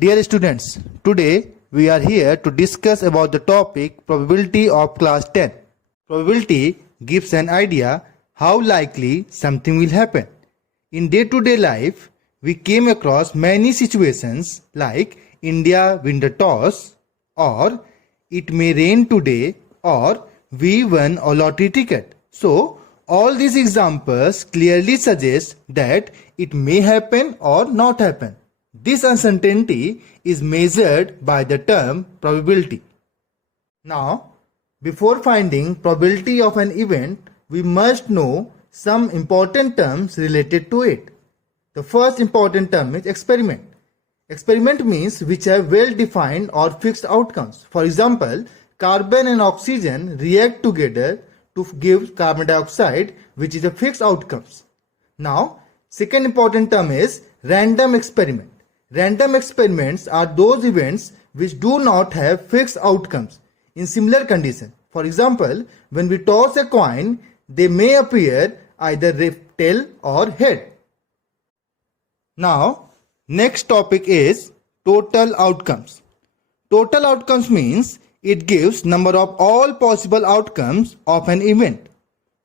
Dear students, today we are here to discuss about the topic probability of class 10. Probability gives an idea how likely something will happen. In day-to-day life, we came across many situations like India win the toss, or it may rain today, or we won a lottery ticket. So, all these examples clearly suggest that it may happen or not happen. This uncertainty is measured by the term probability. Now, before finding probability of an event, we must know some important terms related to it. The first important term is experiment. Experiment means which have well-defined or fixed outcomes. For example, carbon and oxygen react together to give carbon dioxide, which is a fixed outcomes. Now, second important term is random experiment. Random experiments are those events which do not have fixed outcomes in similar condition. For example, when we toss a coin, they may appear either tail or head. Now, next topic is total outcomes. Total outcomes means it gives number of all possible outcomes of an event.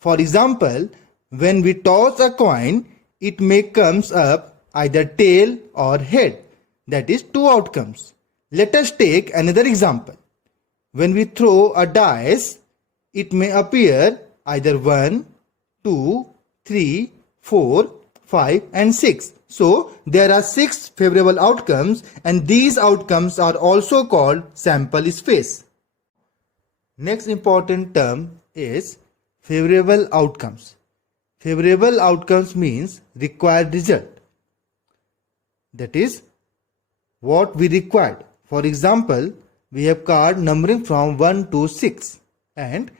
For example, when we toss a coin, it may comes up either tail or head. That is two outcomes. Let us take another example. When we throw a dice, it may appear either 1, 2, 3, 4, 5 and 6. So there are 6 favorable outcomes, and these outcomes are also called sample space. Next important term is favorable outcomes. Favorable outcomes means required result. That is what we required. For example, we have card numbering from 1 to 6, and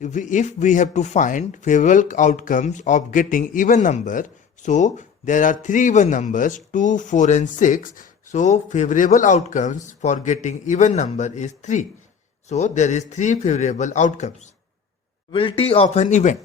if we have to find favorable outcomes of getting even number, so there are 3 even numbers 2, 4 and 6. So favorable outcomes for getting even number is 3. So there is 3 favorable outcomes. Probability of an event.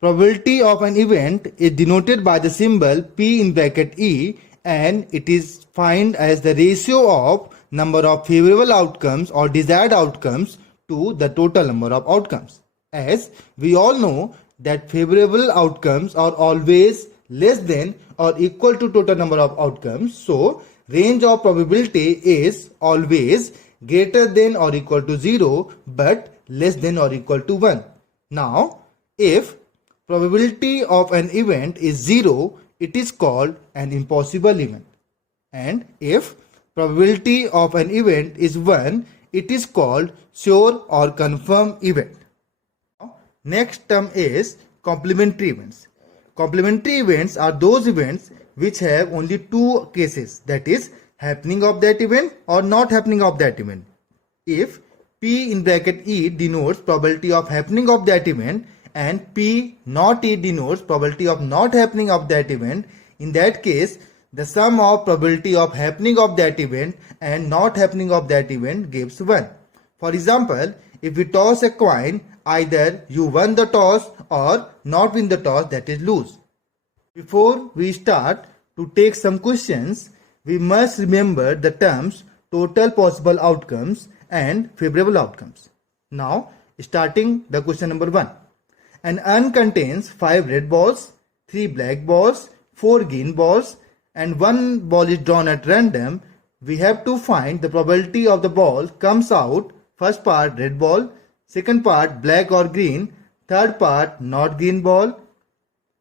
Probability of an event is denoted by the symbol P in bracket E, and it is defined as the ratio of number of favorable outcomes or desired outcomes to the total number of outcomes. As we all know that favorable outcomes are always less than or equal to total number of outcomes, so range of probability is always greater than or equal to 0 but less than or equal to 1. Now, if probability of an event is 0, it is called an impossible event. And if probability of an event is 1, it is called sure or confirmed event. Next term is complementary events. Complementary events are those events which have only 2 cases, that is happening of that event or not happening of that event. If P in bracket E denotes probability of happening of that event and P not E denotes probability of not happening of that event, in that case the sum of probability of happening of that event and not happening of that event gives 1. For example, if we toss a coin, either you won the toss or not win the toss, that is lose. Before we start to take some questions, we must remember the terms total possible outcomes and favorable outcomes. Now, starting the question number 1. An urn contains 5 red balls, 3 black balls, 4 green balls, and 1 ball is drawn at random. We have to find the probability of the ball comes out. First part red ball, second part black or green, third part not green ball.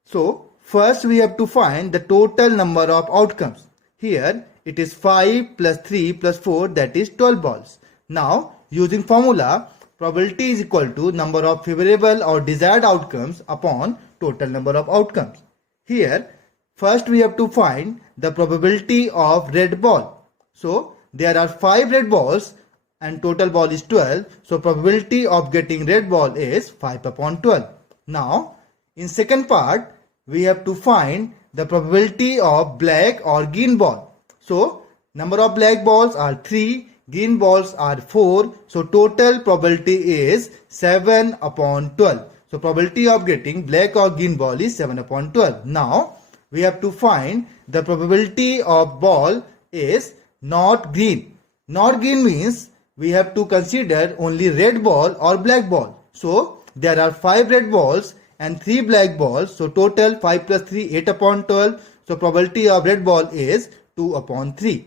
So first we have to find the total number of outcomes. Here it is 5 plus 3 plus 4, that is 12 balls. Now using formula, probability is equal to number of favorable or desired outcomes upon total number of outcomes. Here first we have to find the probability of red ball. So there are 5 red balls and total ball is 12. So probability of getting red ball is 5 upon 12. Now in second part we have to find the probability of black or green ball. So number of black balls are 3, green balls are 4. So total probability is 7 upon 12. So probability of getting black or green ball is 7 upon 12. Now we have to find the probability of ball is not green. Not green means we have to consider only red ball or black ball. So there are 5 red balls and 3 black balls. So total 5 plus 3, 8 upon 12. So probability of red ball is 2 upon 3.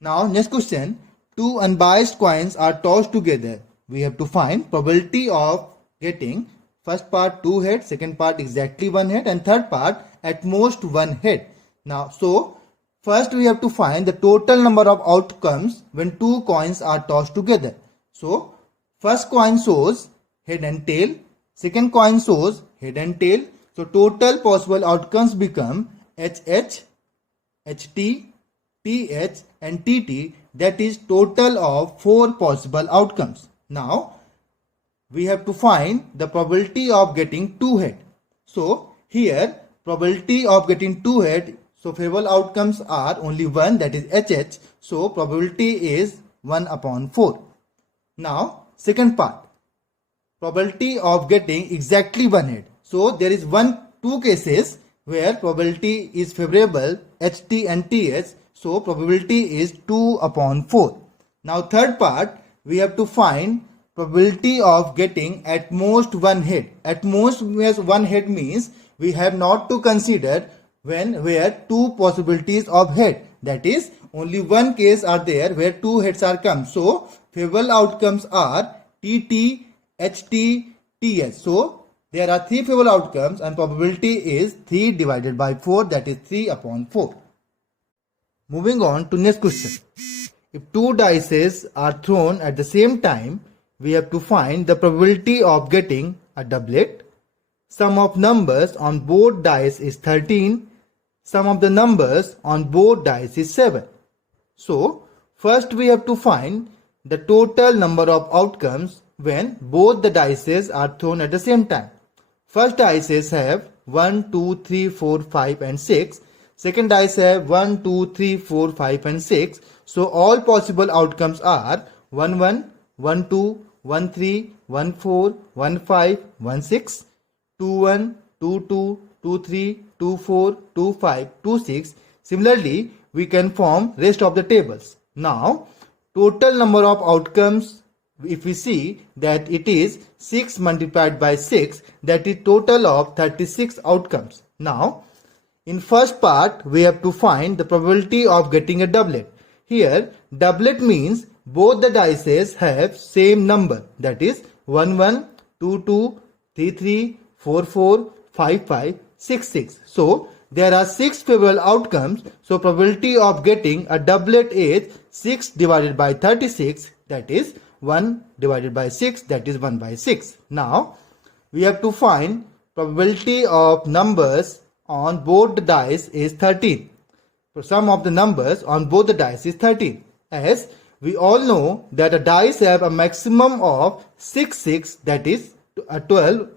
Now next question, 2 unbiased coins are tossed together. We have to find probability of getting first part 2 head, second part exactly 1 head, and third part at most 1 head. Now so first we have to find the total number of outcomes when 2 coins are tossed together. So first coin shows head and tail, second coin shows head and tail. So total possible outcomes become HH, HT, TH and TT, that is total of 4 possible outcomes. Now we have to find the probability of getting 2 head. So here probability of getting 2 head, so favorable outcomes are only 1, that is HH. So probability is 1 upon 4. Now second part, probability of getting exactly 1 head. So there is 2 cases where probability is favorable, HT and TH. So probability is 2 upon 4. Now third part, we have to find probability of getting at most 1 head. At most 1 head means we have not to consider where 2 possibilities of head. That is only 1 case are there where 2 heads are come. So favorable outcomes are TT, HT, TH. So there are 3 favorable outcomes and probability is 3 divided by 4, that is 3 upon 4. Moving on to next question. If 2 dice are thrown at the same time, we have to find the probability of getting a doublet. Sum of numbers on both dice is 13. Sum of the numbers on both dice is 7. So first we have to find the total number of outcomes when both the dice are thrown at the same time. First dice have 1, 2, 3, 4, 5 and 6. Second dice have 1, 2, 3, 4, 5 and 6. So all possible outcomes are 1, 1, 1, 2, 1, 3, 1, 4, 1, 5, 1, 6, 2, 1, 2, 2, 2, 3, 2, 4, 2, 5, 2, 6. Similarly, we can form rest of the tables. Now, total number of outcomes, if we see that it is 6 multiplied by 6, that is total of 36 outcomes. Now, in first part, we have to find the probability of getting a doublet. Here, doublet means both the dice have same number, that is 1, 1, 2, 2, 3, 3, 4, 4, 5, 5, 6, 6. So, there are 6 favorable outcomes. So, probability of getting a doublet is 6 divided by 36, that is 1 divided by 6, that is 1 by 6. Now, we have to find probability of numbers on both the dice is 13. So sum of the numbers on both the dice is 13. As we all know that a dice have a maximum of 6, that is 12.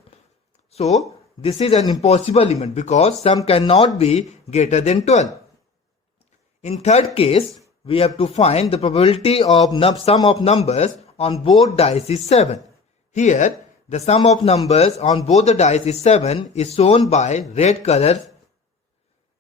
So this is an impossible limit because sum cannot be greater than 12. In third case, we have to find the probability of sum of numbers on both dice is 7. Here, the sum of numbers on both the dice is 7 is shown by red colors.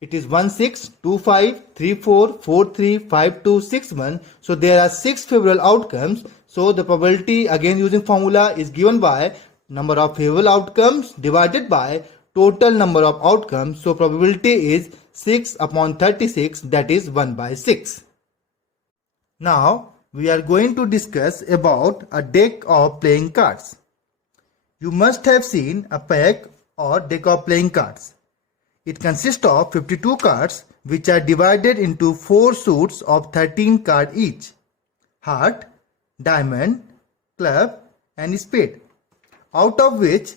It is 1, 6, 2, 5, 3, 4, 4, 3, 5, 2, 6, 1. So there are 6 favorable outcomes. So the probability again using formula is given by number of favorable outcomes divided by total number of outcomes. So probability is 6 upon 36, that is 1 by 6. Now we are going to discuss about a deck of playing cards. You must have seen a pack or deck of playing cards. It consists of 52 cards which are divided into 4 suits of 13 cards each. Heart, diamond, club and spade. Out of which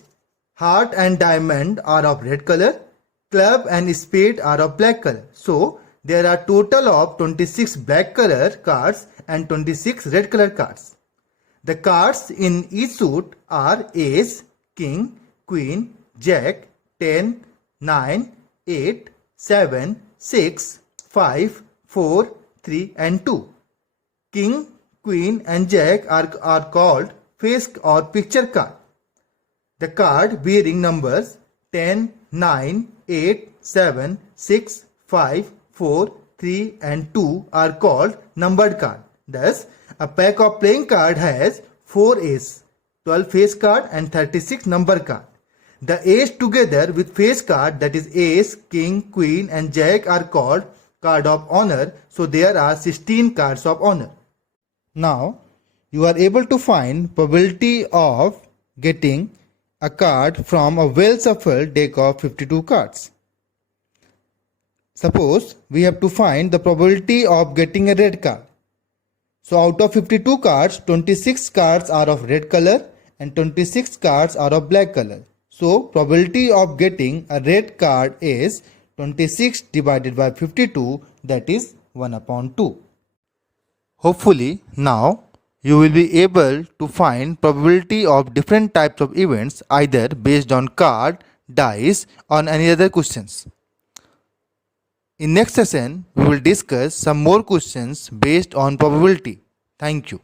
heart and diamond are of red color, club and spade are of black color. So there are total of 26 black color cards and 26 red color cards. The cards in each suit are ace, king, queen, jack, 10, 9, 8, 7, 6, 5, 4, 3 and 2. King, queen and jack are called face or picture card. The card bearing numbers 10, 9, 8, 7, 6, 5, 4, 3 and 2 are called numbered card. Thus, a pack of playing card has 4 ace, 12 face card and 36 number card. The ace together with face card, that is ace, king, queen and jack, are called card of honor. So there are 16 cards of honor. Now, you are able to find probability of getting a card from a well shuffled deck of 52 cards. Suppose we have to find the probability of getting a red card. So out of 52 cards, 26 cards are of red color and 26 cards are of black color. So probability of getting a red card is 26 divided by 52, that is 1/2. Hopefully now you will be able to find probability of different types of events either based on card, dice or any other questions. In next session, we will discuss some more questions based on probability. Thank you.